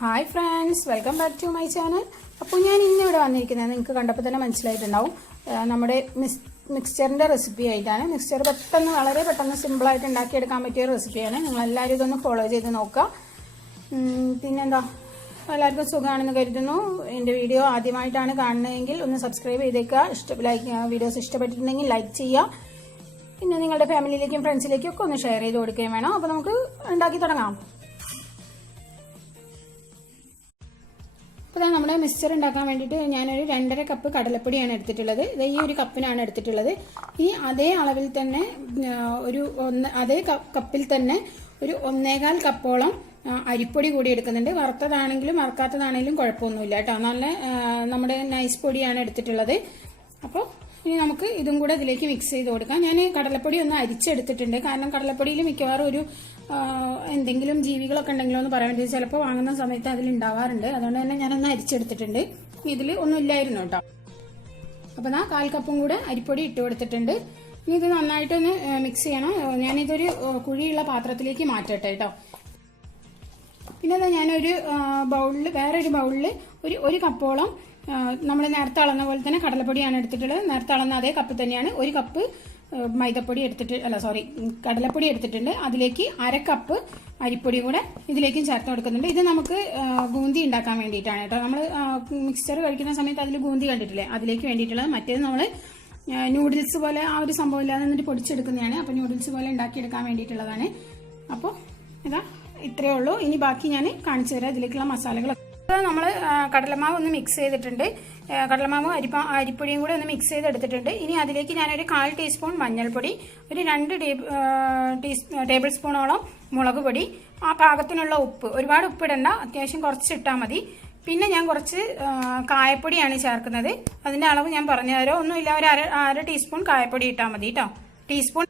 Hi friends welcome back to my channel അപ്പോൾ ഞാൻ ഇന്ന് ഇവിടെ വന്നിരിക്കുന്നത് നിങ്ങൾക്ക് കണ്ടപ്പോൾ തന്നെ മനസ്സിലായിട്ടുണ്ടാവും. നമ്മുടെ മിസ് മിക്സ്ചറിന്റെ റെസിപ്പി ആയിട്ടാണ്. മിക്സ്ചർ പെട്ടെന്ന് വളരെ പെട്ടെന്ന് സിമ്പിളായിട്ട് ഉണ്ടാക്കിയെടുക്കാൻ പറ്റിയ റെസിപ്പിയാണ് നിങ്ങൾ എല്ലാവരും ഇതൊന്ന് ഫോളോ ചെയ്ത് നോക്കുക. പിന്നെന്താ? എല്ലാവർക്കും സുഖമാണെന്ന് കരുതുന്നു. എന്റെ വീഡിയോ ആദ്യമായിട്ടാണ് കാണുന്നതെങ്കിൽ ഒന്ന് സബ്സ്ക്രൈബ് ചെയ്തേക്കുക. ഇഷ്ട ലൈക്ക് വീഡിയോസ് ഇഷ്ടപ്പെട്ടിട്ടുണ്ടെങ്കിൽ ലൈക്ക് ചെയ്യുക. പിന്നെ നിങ്ങളുടെ ഫാമിലിയിലേക്കും ഫ്രണ്ട്സിലേക്കും ഒക്കെ ഒന്ന് ഷെയർ ചെയ്ത് കൊടുക്കുകയും വേണം. അപ്പോൾ നമുക്ക് ഉണ്ടാക്കി തുടങ്ങാം. അപ്പോൾ നമ്മുടെ മിക്സ്ചർ ഉണ്ടാക്കാൻ വേണ്ടിയിട്ട് ഞാനൊരു രണ്ടര കപ്പ് കടലപ്പൊടിയാണ് എടുത്തിട്ടുള്ളത്. ഇത് ഈ ഒരു കപ്പിനാണ് എടുത്തിട്ടുള്ളത്. ഈ അതേ അളവിൽ തന്നെ ഒരു ഒന്ന് അതേ കപ്പിൽ തന്നെ ഒരു ഒന്നേകാൽ കപ്പോളം അരിപ്പൊടി കൂടി എടുക്കുന്നുണ്ട്. വറുത്തതാണെങ്കിലും വറുക്കാത്തതാണെങ്കിലും കുഴപ്പമൊന്നുമില്ല കേട്ടോ. നല്ല നമ്മുടെ നൈസ് പൊടിയാണ് എടുത്തിട്ടുള്ളത്. അപ്പോൾ ഇനി നമുക്ക് ഇതും കൂടെ ഇതിലേക്ക് മിക്സ് ചെയ്ത് കൊടുക്കാം. ഞാൻ കടലപ്പൊടി ഒന്ന് അരിച്ചെടുത്തിട്ടുണ്ട്. കാരണം കടലപ്പൊടിയിൽ മിക്കവാറും ഒരു എന്തെങ്കിലും ജീവികളൊക്കെ ഉണ്ടെങ്കിലോ എന്ന് പറയാൻ വേണ്ടി ചിലപ്പോൾ വാങ്ങുന്ന സമയത്ത് അതിൽ ഉണ്ടാവാറുണ്ട്. അതുകൊണ്ട് തന്നെ ഞാനൊന്ന് അരിച്ചെടുത്തിട്ടുണ്ട്. ഇതിൽ ഒന്നും ഇല്ലായിരുന്നു കേട്ടോ. അപ്പോൾ ഞാൻ കാൽ കപ്പും കൂടെ അരിപ്പൊടി ഇട്ട് കൊടുത്തിട്ടുണ്ട്. ഇനി ഇത് നന്നായിട്ടൊന്ന് മിക്സ് ചെയ്യണം. ഞാനിതൊരു കുഴിയുള്ള പാത്രത്തിലേക്ക് മാറ്റട്ടെ കേട്ടോ. പിന്നെ ദാ ഞാനൊരു ബൗളിൽ വേറൊരു ബൗളിൽ ഒരു ഒരു കപ്പോളം നമ്മൾ നേരത്തെ അളന്ന പോലെ തന്നെ കടലപ്പൊടിയാണ് എടുത്തിട്ടുള്ളത്. നേരത്തെ അളന്ന അതേ കപ്പ് തന്നെയാണ്. ഒരു കപ്പ് മൈദപ്പൊടി എടുത്തിട്ട് അല്ല സോറി കടലപ്പൊടി എടുത്തിട്ടുണ്ട്. അതിലേക്ക് അര കപ്പ് അരിപ്പൊടി കൂടെ ഇതിലേക്കും ചേർത്ത് കൊടുക്കുന്നുണ്ട്. ഇത് നമുക്ക് ഗൂന്തി ഉണ്ടാക്കാൻ വേണ്ടിയിട്ടാണ് കേട്ടോ. നമ്മൾ മിക്സ്ചർ കഴിക്കുന്ന സമയത്ത് അതിൽ ബൂന്തി കണ്ടിട്ടില്ലേ? അതിലേക്ക് വേണ്ടിയിട്ടുള്ളത് മറ്റേത് നമ്മൾ നൂഡിൽസ് പോലെ ആ ഒരു സംഭവം ഇല്ലാതെ എന്നിട്ട് പൊടിച്ചെടുക്കുന്നതാണ്. അപ്പോൾ നൂഡിൽസ് പോലെ ഉണ്ടാക്കിയെടുക്കാൻ വേണ്ടിയിട്ടുള്ളതാണ്. അപ്പോൾ ഇതാ ഇത്രയേ ഉള്ളൂ. ഇനി ബാക്കി ഞാൻ കാണിച്ചു തരാം. ഇതിലേക്കുള്ള മസാലകളൊക്കെ. നമ്മൾ കടലമാവ് ഒന്ന് മിക്സ് ചെയ്തിട്ടുണ്ട്. കടലമാവും അരിപ്പ അരിപ്പൊടിയും കൂടെ ഒന്ന് മിക്സ് ചെയ്തെടുത്തിട്ടുണ്ട്. ഇനി അതിലേക്ക് ഞാനൊരു കാൽ ടീസ്പൂൺ മഞ്ഞൾപ്പൊടി ഒരു രണ്ട് ടീ ടേബിൾ സ്പൂണോളം മുളക് പൊടി ആ പാകത്തിനുള്ള ഉപ്പ്. ഒരുപാട് ഉപ്പിടണ്ട അത്യാവശ്യം കുറച്ചിട്ടാൽ മതി. പിന്നെ ഞാൻ കുറച്ച് കായപ്പൊടിയാണ് ചേർക്കുന്നത്. അതിന്റെ അളവ് ഞാൻ പറഞ്ഞു തരാം. ഒന്നുമില്ല ഒരു അര അര ടീസ്പൂൺ കായപ്പൊടി ഇട്ടാൽ മതി കേട്ടോ ടീസ്പൂൺ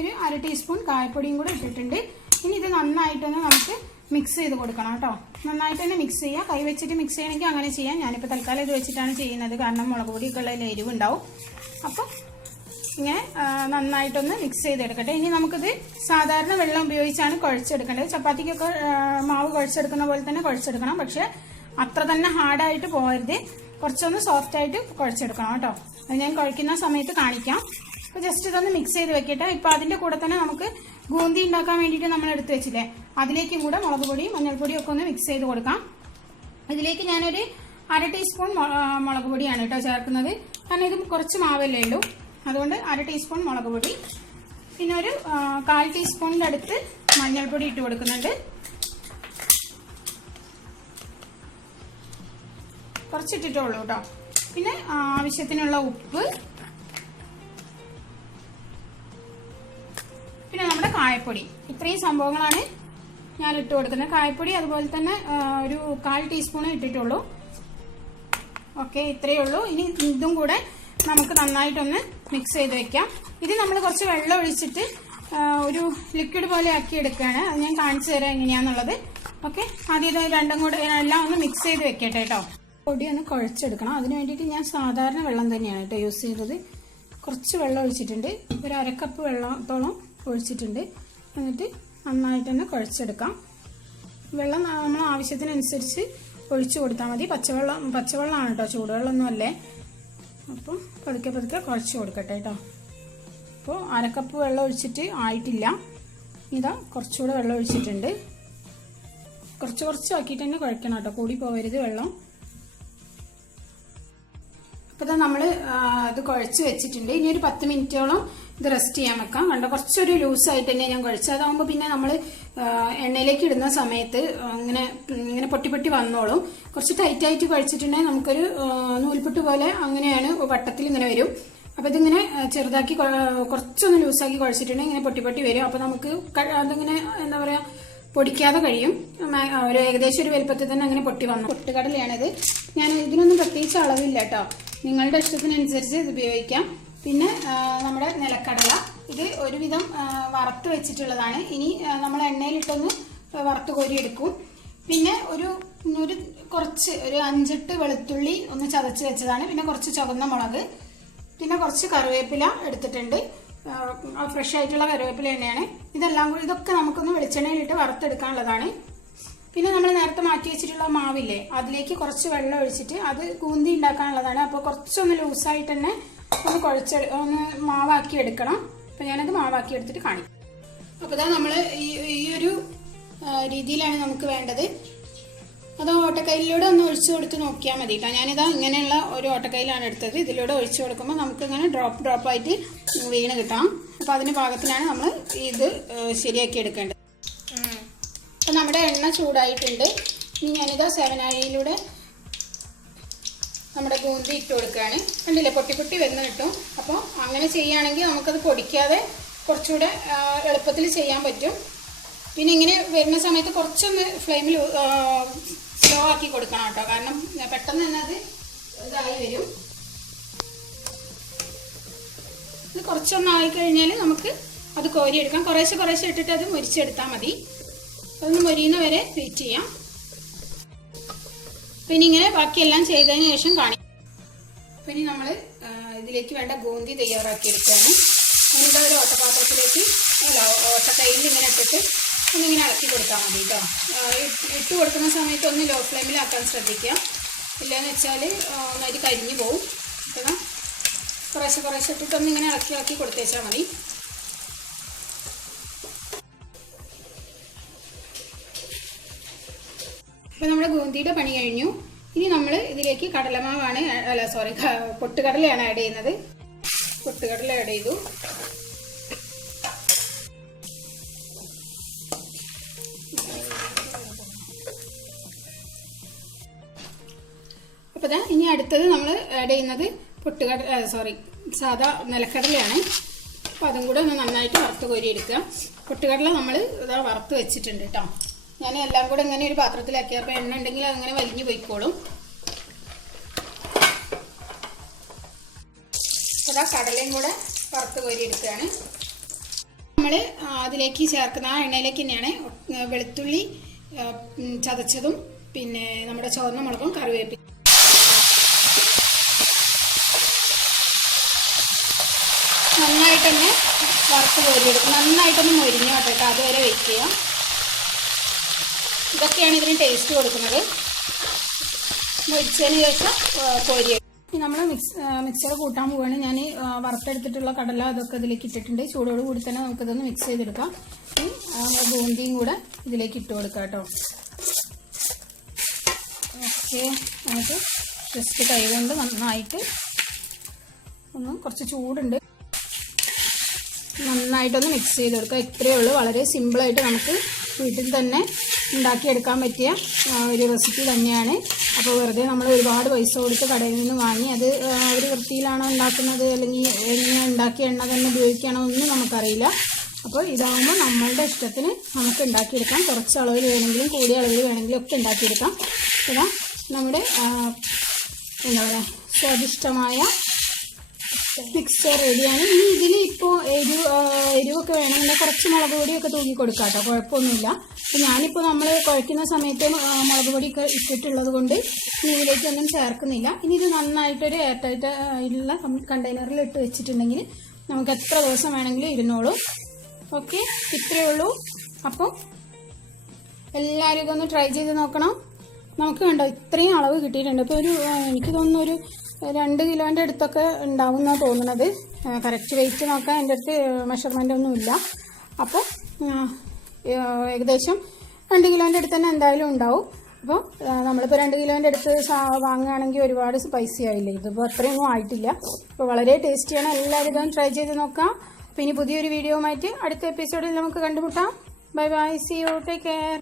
ഒരു അര ടീസ്പൂൺ കായപ്പൊടിയും കൂടെ ഇട്ടിട്ടുണ്ട്. ഇനി ഇത് നന്നായിട്ടൊന്ന് നമുക്ക് മിക്സ് ചെയ്ത് കൊടുക്കണം കേട്ടോ. നന്നായിട്ട് തന്നെ മിക്സ് ചെയ്യുക. കൈ വെച്ചിട്ട് മിക്സ് ചെയ്യണമെങ്കിൽ അങ്ങനെ ചെയ്യാം. ഞാനിപ്പോൾ തൽക്കാലം ഇത് വെച്ചിട്ടാണ് ചെയ്യുന്നത്. കാരണം മുളക് പൊടിയൊക്കെ ഉള്ള എരിവുണ്ടാവും. അപ്പോൾ ഇങ്ങനെ നന്നായിട്ടൊന്ന് മിക്സ് ചെയ്തെടുക്കട്ടെ. ഇനി നമുക്കിത് സാധാരണ വെള്ളം ഉപയോഗിച്ചാണ് കുഴച്ചെടുക്കേണ്ടത്. ചപ്പാത്തിക്കൊക്കെ മാവ് കുഴച്ചെടുക്കുന്ന പോലെ തന്നെ കുഴച്ചെടുക്കണം. പക്ഷേ അത്ര തന്നെ ഹാർഡായിട്ട് പോകരുത് കുറച്ചൊന്ന് സോഫ്റ്റ് ആയിട്ട് കുഴച്ചെടുക്കണം കേട്ടോ. അത് ഞാൻ കുഴക്കുന്ന സമയത്ത് കാണിക്കാം. അപ്പോൾ ജസ്റ്റ് ഇതൊന്ന് മിക്സ് ചെയ്ത് വെക്കട്ടെ. ഇപ്പോൾ അതിന്റെ കൂടെ തന്നെ നമുക്ക് ഗൂന്തി ഉണ്ടാക്കാൻ വേണ്ടിയിട്ട് നമ്മൾ എടുത്ത് വെച്ചില്ലേ? അതിലേക്കും കൂടെ മുളക് പൊടിയും മഞ്ഞൾപ്പൊടിയും ഒക്കെ ഒന്ന് മിക്സ് ചെയ്ത് കൊടുക്കാം. ഇതിലേക്ക് ഞാനൊരു അര ടീസ്പൂൺ മുളക് പൊടിയാണ് കേട്ടോ ചേർക്കുന്നത്. കാരണം ഇത് കുറച്ച് മാവല്ലേ ഉള്ളൂ. അതുകൊണ്ട് അര ടീസ്പൂൺ മുളക് പൊടി. പിന്നെ ഒരു കാൽ ടീസ്പൂണിന്റെ അടുത്ത് മഞ്ഞൾപ്പൊടി ഇട്ട് കൊടുക്കുന്നുണ്ട്. കുറച്ചിട്ടിട്ടേ ഉള്ളൂ കേട്ടോ. പിന്നെ ആവശ്യത്തിനുള്ള ഉപ്പ്. പിന്നെ നമ്മുടെ കായപ്പൊടി. ഇത്രയും സംഭവങ്ങളാണ് ഞാൻ ഇട്ട് കൊടുക്കുന്നത്. കായപ്പൊടി അതുപോലെ തന്നെ ഒരു കാൽ ടീസ്പൂൺ ഇട്ടിട്ടുള്ളൂ. ഓക്കെ ഇത്രയേ ഉള്ളൂ. ഇനി ഇതും കൂടെ നമുക്ക് നന്നായിട്ടൊന്ന് മിക്സ് ചെയ്ത് വെക്കാം. ഇത് നമ്മൾ കുറച്ച് വെള്ളം ഒഴിച്ചിട്ട് ഒരു ലിക്വിഡ് പോലെ ആക്കി എടുക്കുകയാണ്. അത് ഞാൻ കാണിച്ചു തരാം എങ്ങനെയാന്നുള്ളത്. ഓക്കെ ആദ്യം രണ്ടും കൂടെ എല്ലാം ഒന്ന് മിക്സ് ചെയ്ത് വെക്കട്ടെ കേട്ടോ പൊടി ഒന്ന് കുഴച്ചെടുക്കണം. അതിന് വേണ്ടിയിട്ട് ഞാൻ സാധാരണ വെള്ളം തന്നെയാണ് കേട്ടോ യൂസ് ചെയ്തത് കുറച്ച് വെള്ളം ഒഴിച്ചിട്ടുണ്ട്. ഒരു അരക്കപ്പ് വെള്ളത്തോളം ഒഴിച്ചിട്ടുണ്ട്. എന്നിട്ട് നന്നായിട്ട് തന്നെ കുഴച്ചെടുക്കാം. വെള്ളം നമ്മൾ ആവശ്യത്തിനനുസരിച്ച് ഒഴിച്ചു കൊടുത്താൽ മതി. പച്ചവെള്ളം പച്ചവെള്ളമാണ് കേട്ടോ ചൂടുവെള്ളമൊന്നും അല്ലേ? അപ്പം പതുക്കെ പതുക്കെ കുഴച്ച് കൊടുക്കട്ടെ കേട്ടോ അപ്പോൾ അരക്കപ്പ് വെള്ളം ഒഴിച്ചിട്ട് ആയിട്ടില്ല. ഇതാ കുറച്ചുകൂടെ വെള്ളം ഒഴിച്ചിട്ടുണ്ട്. കുറച്ച് കുറച്ച് ആക്കിയിട്ട് തന്നെ കുഴക്കണം കേട്ടോ കൂടി പോകരുത് വെള്ളം. അപ്പോൾ നമ്മൾ ഇത് കുഴച്ച് വെച്ചിട്ടുണ്ട്. ഇനി ഒരു പത്ത് മിനിറ്റോളം ഇത് റെസ്റ്റ് ചെയ്യാൻ വെക്കാം. കണ്ടോ കുറച്ചൊരു ലൂസായിട്ട് തന്നെ ഞാൻ കുഴച്ചു. അതാകുമ്പോൾ പിന്നെ നമ്മൾ എണ്ണയിലേക്ക് ഇടുന്ന സമയത്ത് ഇങ്ങനെ ഇങ്ങനെ പൊട്ടി പൊട്ടി വന്നോളും. കുറച്ച് ടൈറ്റായിട്ട് കുഴച്ചിട്ടുണ്ടെങ്കിൽ നമുക്കൊരു നൂൽപുട്ട് പോലെ അങ്ങനെയാണ് വട്ടത്തിൽ ഇങ്ങനെ വരും. അപ്പോൾ ഇതിങ്ങനെ ചെറുതാക്കി കുറച്ചൊന്ന് ലൂസാക്കി കുഴച്ചിട്ടുണ്ടെങ്കിൽ ഇങ്ങനെ പൊട്ടി പൊട്ടി വരും. അപ്പോൾ നമുക്ക് അതിങ്ങനെ എന്താ പറയുക പൊടിക്കാതെ കഴിയും. ഒരു ഏകദേശം ഒരു വലുപ്പത്തിൽ തന്നെ അങ്ങനെ പൊട്ടി വന്നു. പൊട്ടുകടലയാണിത്. ഞാൻ ഇതിനൊന്നും പ്രത്യേകിച്ച് അളവില്ല കേട്ടോ. നിങ്ങളുടെ ഇഷ്ടത്തിനനുസരിച്ച് ഇത് ഉപയോഗിക്കാം. പിന്നെ നമ്മുടെ നിലക്കടല. ഇത് ഒരുവിധം വറുത്ത് വെച്ചിട്ടുള്ളതാണ്. ഇനി നമ്മൾ എണ്ണയിലിട്ടൊന്ന് വറുത്ത് കോരിയെടുക്കും. പിന്നെ ഒരു ഒരു കുറച്ച് ഒരു അഞ്ചെട്ട് വെളുത്തുള്ളി ഒന്ന് ചതച്ച് വെച്ചതാണ്. പിന്നെ കുറച്ച് ചുവന്ന മുളക്. പിന്നെ കുറച്ച് കറിവേപ്പില എടുത്തിട്ടുണ്ട്. ഫ്രഷ് ആയിട്ടുള്ള കറിവേപ്പില തന്നെയാണ് ഇതെല്ലാം കൂടി ഇതൊക്കെ നമുക്കൊന്ന് വെളിച്ചെണ്ണയിലിട്ട് വറുത്തെടുക്കാനുള്ളതാണ്. പിന്നെ നമ്മൾ നേരത്തെ മാറ്റി വെച്ചിട്ടുള്ള മാവില്ലേ അതിലേക്ക് കുറച്ച് വെള്ളം ഒഴിച്ചിട്ട് അത് കൂന്തി ഉണ്ടാക്കാനുള്ളതാണ്. അപ്പോൾ കുറച്ചൊന്ന് ലൂസായിട്ട് തന്നെ ഒന്ന് കുഴച്ച് ഒന്ന് മാവാക്കി എടുക്കണം. അപ്പോൾ ഞാനത് മാവാക്കി എടുത്തിട്ട് കാണിക്കും. അപ്പോൾ ഇതാ നമ്മൾ ഈ ഈ ഒരു രീതിയിലാണ് നമുക്ക് വേണ്ടത്. അത് ഓട്ടക്കൈയിലൂടെ ഒന്ന് ഒഴിച്ചു കൊടുത്ത് നോക്കിയാൽ മതി കേട്ടോ. ഞാനിതാ ഇങ്ങനെയുള്ള ഒരു ഓട്ടക്കൈയിലാണ് എടുത്തത്. ഇതിലൂടെ ഒഴിച്ചു കൊടുക്കുമ്പോൾ നമുക്ക് ഇങ്ങനെ ഡ്രോപ്പ് ഡ്രോപ്പ് ആയിട്ട് വീണ് കിട്ടാം. അപ്പോൾ അതിന് ഭാഗത്തിലാണ് നമ്മൾ ഇത് ശരിയാക്കി എടുക്കേണ്ടത്. അപ്പോൾ നമ്മുടെ എണ്ണ ചൂടായിട്ടുണ്ട്. ഇനി ഞാനിതാ സെവനാഴിയിലൂടെ നമ്മുടെ ബൂന്തി ഇട്ട് കൊടുക്കുകയാണ്. കണ്ടില്ലേ? പൊട്ടി പൊട്ടി വരുന്ന കിട്ടും. അപ്പോൾ അങ്ങനെ ചെയ്യുകയാണെങ്കിൽ നമുക്കത് പൊടിക്കാതെ കുറച്ചുകൂടെ എളുപ്പത്തിൽ ചെയ്യാൻ പറ്റും. പിന്നെ ഇങ്ങനെ വരുന്ന സമയത്ത് കുറച്ചൊന്ന് ഫ്ലെയിമിൽ സ്ലോ ആക്കി കൊടുക്കണം കേട്ടോ. കാരണം പെട്ടെന്ന് തന്നെ അത് ഇതായി വരും. ഇത് കുറച്ചൊന്നായി ആയിക്കഴിഞ്ഞാൽ നമുക്ക് അത് കോരിയെടുക്കാം. കുറേശ്ശെ കുറേശ്ശെ ഇട്ടിട്ട് അത് മുരിച്ചെടുത്താൽ മതി. അതൊന്ന് മൊരിയുന്ന വരെ വെയിറ്റ് ചെയ്യാം. പിന്നെ ഇങ്ങനെ ബാക്കിയെല്ലാം ചെയ്തതിന് ശേഷം കാണിക്കാം പിന്നെ നമ്മൾ ഇതിലേക്ക് വേണ്ട ബൂന്തി തയ്യാറാക്കി എടുക്കുകയാണ്. ഞാനിത് ഒരു ഓട്ടപാത്രത്തിലേക്ക് അല്ല ഓട്ടക്കൈയിൽ ഇങ്ങനെ ഇട്ടിട്ട് ഒന്നിങ്ങനെ ഇളക്കി കൊടുത്താൽ മതി കേട്ടോ ഇട്ട് കൊടുക്കുന്ന സമയത്ത് ഒന്ന് ലോ ഫ്ലെയിമിലാക്കാൻ ശ്രദ്ധിക്കുക. ഇല്ലയെന്ന് വെച്ചാൽ ഒന്നായിട്ട് കരിഞ്ഞു പോവും. അപ്പം കുറേശ്ശെ കുറേശ്ശെ ഇട്ടിട്ടൊന്നിങ്ങനെ ഇളക്കി ഇളക്കി കൊടുത്തേച്ചാൽ മതി. അപ്പോൾ നമ്മുടെ ഗോന്തിയുടെ പണി കഴിഞ്ഞു. ഇനി നമ്മൾ ഇതിലേക്ക് കടലമാവാണ് അല്ല സോറി പൊട്ടുകടലയാണ് ആഡ് ചെയ്യുന്നത്. പൊട്ടുകടല ആഡ് ചെയ്തു. അപ്പോൾ ഇതാ ഇനി അടുത്തത് നമ്മൾ ആഡ് ചെയ്യുന്നത് പൊട്ടുകടല സോറി സാധാ നിലക്കടലയാണ്. അപ്പോൾ അതും കൂടെ ഒന്ന് നന്നായിട്ട് വറുത്ത് കോരി എടുക്കുക പൊട്ടുകടല നമ്മൾ ഇതാ വറുത്ത് വെച്ചിട്ടുണ്ട് കേട്ടോ ഞാൻ എല്ലാം കൂടെ ഇങ്ങനെ ഒരു പാത്രത്തിലാക്കി. അപ്പോൾ എണ്ണ ഉണ്ടെങ്കിൽ അങ്ങനെ വലിഞ്ഞു പോയിക്കോളും. അപ്പോൾ ആ കടലയും കൂടെ വറുത്ത് കോരി എടുക്കുകയാണ്. നമ്മൾ അതിലേക്ക് ചേർക്കുന്ന ആ എണ്ണയിലേക്ക് തന്നെയാണ് വെളുത്തുള്ളി ചതച്ചതും പിന്നെ നമ്മുടെ ചുവന്ന മുളകും കറിവേപ്പില. നന്നായിട്ട് തന്നെ വറുത്ത് കോരിയെടുക്കും നന്നായിട്ടൊന്ന് മൊരിഞ്ഞോട്ടെ കേട്ടോ അതുവരെ വെയിറ്റ് ഇതൊക്കെയാണ് ഇതിന് ടേസ്റ്റ് കൊടുക്കുന്നത്. മുരിച്ചതിന് ശേഷം കോരി നമ്മൾ മിക്സ് മിക്സർ കൂട്ടാൻ പോവുകയാണ് ഞാൻ വറുത്തെടുത്തിട്ടുള്ള കടല അതൊക്കെ ഇതിലേക്ക് ഇട്ടിട്ടുണ്ട്. ചൂടോട് കൂടി തന്നെ നമുക്കിതൊന്ന് മിക്സ് ചെയ്തെടുക്കാം. ബൂന്തിയും കൂടെ ഇതിലേക്ക് ഇട്ട് കൊടുക്കാം കേട്ടോ. ഓക്കെ നമുക്ക് ജസ്റ്റ് കൈ കൊണ്ട് നന്നായിട്ട് ഒന്ന് കുറച്ച് ചൂടുണ്ട്. നന്നായിട്ടൊന്ന് മിക്സ് ചെയ്ത് കൊടുക്കാം ഇത്രയേ ഉള്ളൂ. വളരെ സിമ്പിളായിട്ട് നമുക്ക് വീട്ടിൽ തന്നെ ഉണ്ടാക്കിയെടുക്കാൻ പറ്റിയ ഒരു റെസിപ്പി തന്നെയാണ്. അപ്പോൾ വെറുതെ നമ്മൾ ഒരുപാട് പൈസ കൊടുത്ത് കടയിൽ നിന്ന് വാങ്ങി അത് ഒരു വൃത്തിയിലാണോ ഉണ്ടാക്കുന്നത് അല്ലെങ്കിൽ എങ്ങനെ ഉണ്ടാക്കിയ എണ്ണ തന്നെ ഉപയോഗിക്കണോ ഒന്നും നമുക്കറിയില്ല. അപ്പോൾ ഇതാകുമ്പോൾ നമ്മളുടെ ഇഷ്ടത്തിന് നമുക്ക് ഉണ്ടാക്കിയെടുക്കാം. കുറച്ച് അളവിൽ വേണമെങ്കിലും കൂടിയ അളവിൽ വേണമെങ്കിലും ഒക്കെ ഉണ്ടാക്കിയെടുക്കാം. ഇതാ നമ്മുടെ എന്താ പറയുക സ്വാദിഷ്ടമായ മിക്സ്ചർ റെഡിയാണ് ഇനി ഇതിൽ ഇപ്പോൾ എരിവ് എരിവൊക്കെ വേണമെങ്കിൽ കുറച്ച് മുളക് പൊടിയൊക്കെ തൂക്കി കൊടുക്കാം കേട്ടോ. കുഴപ്പമൊന്നുമില്ല. അപ്പോൾ ഞാനിപ്പോൾ നമ്മൾ കുഴക്കുന്ന സമയത്ത് മുളക് പൊടിയൊക്കെ ഇട്ടിട്ടുള്ളത് കൊണ്ട് ഇതിലേക്കൊന്നും ചേർക്കുന്നില്ല. ഇനി ഇത് നന്നായിട്ടൊരു എയർ ടൈറ്റ് ഉള്ള കണ്ടെയ്നറിൽ ഇട്ട് വെച്ചിട്ടുണ്ടെങ്കിൽ നമുക്ക് എത്ര ദിവസം വേണമെങ്കിലും ഇരുന്നോളൂ. ഓക്കെ ഇത്രയേ ഉള്ളൂ. അപ്പോൾ എല്ലാവരും ഇതൊന്ന് ട്രൈ ചെയ്ത് നോക്കണം. നമുക്ക് കണ്ടോ ഇത്രയും അളവ് കിട്ടിയിട്ടുണ്ട്. ഇപ്പോൾ ഒരു എനിക്ക് തോന്നുന്നു ഒരു രണ്ട് കിലോന്റെ അടുത്തൊക്കെ ഉണ്ടാവും എന്നാണ് തോന്നുന്നത് കറക്റ്റ് വെയിറ്റ് നോക്കാൻ എന്റെ അടുത്ത് മെഷർമെന്റ് ഒന്നുമില്ല അപ്പോൾ ഏകദേശം രണ്ട് കിലോന്റെ അടുത്ത് തന്നെ എന്തായാലും ഉണ്ടാവും. അപ്പോൾ നമ്മളിപ്പോൾ രണ്ട് കിലോന്റെ അടുത്ത് വാങ്ങുകയാണെങ്കിൽ ഒരുപാട് സ്പൈസി ആയില്ലേ? ഇതിപ്പോൾ അത്രയൊന്നും ആയിട്ടില്ല. അപ്പോൾ വളരെ ടേസ്റ്റിയാണ് എല്ലാവരും ട്രൈ ചെയ്ത് നോക്കാം. ഇനി പുതിയൊരു വീഡിയോയുമായിട്ട് അടുത്ത എപ്പിസോഡിൽ നമുക്ക് കണ്ടുമുട്ടാം. Bye bye see you take care